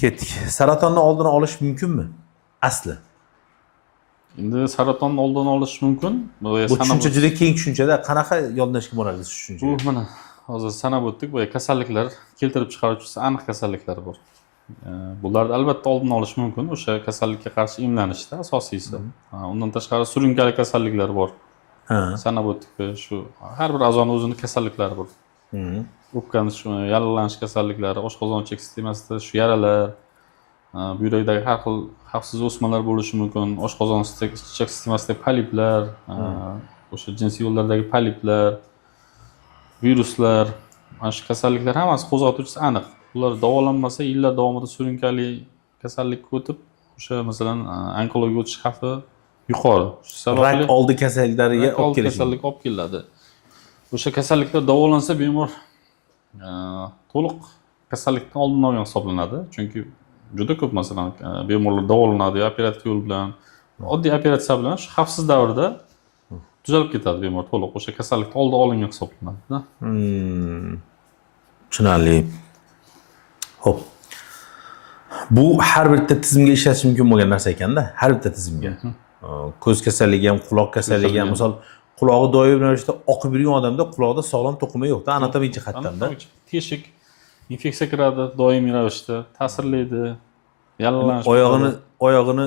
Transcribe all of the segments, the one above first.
Ketdik. Saratonni oldini olish mumkinmi? Asli. Endi saratonni oldini olish mumkin. Bu tushuncha juda keng tushunchada. Qanaqa yondashga boradi siz Bu tushunchaga? mana hozir sanab o'tdik. Bu kasalliklar keltirib chiqaruvchisi aniq kasalliklar bor. Bularni albatta oldini olish mumkin. O'sha kasallikka qarshi emlanishda asosiysi. Undan tashqari surunkali kasalliklar bor. Ha. Sanab o'tdik. Shu har bir a'zoning o'zini kasalliklari bor. O'pkani shu yallalanish kasalliklari, oshqozon-ichak sistemasida shu yaralar, buyrakdagi har xil xavfsiz o'smalar bo'lishi mumkin. Oshqozon ichak sistemasidagi poliplar, o'sha jinsiy yo'llardagi poliplar, viruslar, mana shu kasalliklar hammasi qo'zg'atuvchisi aniq. Ular davolanmasa yillar davomida surunkali kasallikka o'tib, o'sha masalan onkologiyaga o'tish xavfi yuqori. Shu sababli Rak oldi kasalliklariga olib kelishi. kasallik olib keladi. O'sha kasalliklar davolansa bemor to'liq kasallikdan oldini olgan hisoblanadi. Chunki juda ko'p masalan bemorlar davolanadi operativ yo'l bilan, oddiy operatsiya bilan shu xavfsiz davrda tuzalib ketadi bemor to'liq. O'sha kasallikdan oldi olingan hisoblanadi. Tushunarli. Xo'p. Bu har bitta tizimga ishlatish mumkin bo'lgan narsa ekanda, har bitta tizimga. Ko'z kasalligi ham, quloq kasalligi ham, misol qulog'i doim ravishda oqib yurgan odamda quloqda sog'lom to'qima yo'qda, anatomik jihatdan-da. Teshik infeksiya kiradi doimiy ravishda, ta'sirlaydi, yallalanish. Oyog'ini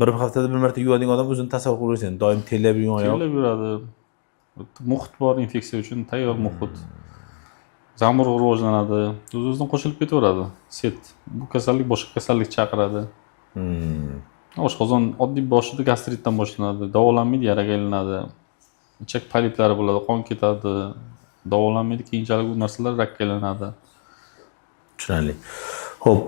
bir haftada bir marta yuvadigan odam o'zini tasavvur qilib o'rsin. Doim terlab yurgan oyoq. Terlab yuradi. Muhit bor infeksiya uchun tayyor muhit. Zamburug' rivojlanadi, o'z-o'zidan qo'shilib ketaveradi. Set. Bu kasallik boshqa kasallik chaqiradi. Oshqozon oddiy boshida gastritdan boshlanadi, davolanmaydi, yaraga aylanadi. Ichak poliplari bo'ladi, qon ketadi, davolanmaydi, keyinchalik bu narsalar rakka aylanadi. Tushunarli. Xo'p,